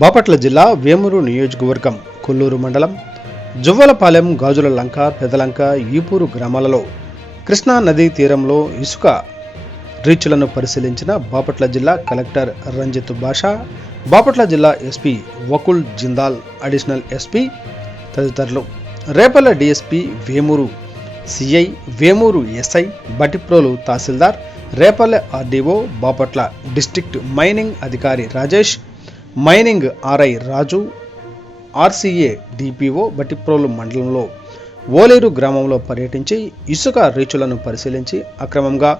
బాపట్ల జిల్లా వేమూరు నియోజకవర్గం కొల్లూరు మండలం జువ్వలపాలెం, గాజుల లంక, పెదలంక, ఈపూరు గ్రామాలలో కృష్ణా నదీ తీరంలో ఇసుక రీచ్లను పరిశీలించిన బాపట్ల జిల్లా కలెక్టర్ రంజిత్ బాషా, బాపట్ల జిల్లా SP Vakul Jindal, additional SP తదితరులు. Repalle DSP, Vemuru CI, Vemuru SI, Bhattiprolu తహసీల్దార్, Repalle RDO, Bapatla district mining అధికారి Rajesh, mining RI Raju, RCA DPO Bhattiprolu మండలంలో ఓలేరు గ్రామంలో పర్యటించి ఇసుక రీచులను పరిశీలించి అక్రమంగా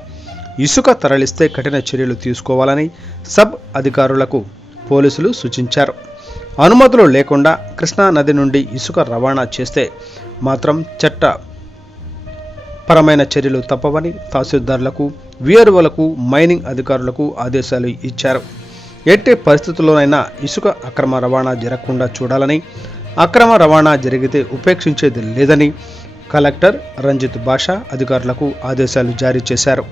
ఇసుక తరలిస్తే కఠిన చర్యలు తీసుకోవాలని సబ్ అధికారులకు పోలీసులు సూచించారు. అనుమతులు లేకుండా కృష్ణా నది నుండి ఇసుక రవాణా చేస్తే మాత్రం చట్టపరమైన చర్యలు తప్పవని తహసీల్దార్లకు, వీఆర్ఓలకు, మైనింగ్ అధికారులకు ఆదేశాలు ఇచ్చారు. ఎట్టి పరిస్థితుల్లోనైనా ఇసుక అక్రమ రవాణా జరగకుండా చూడాలని, అక్రమ రవాణా జరిగితే ఉపేక్షించేది లేదని కలెక్టర్ రంజిత్ బాషా అధికారులకు ఆదేశాలు జారీ చేశారు.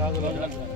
కాదు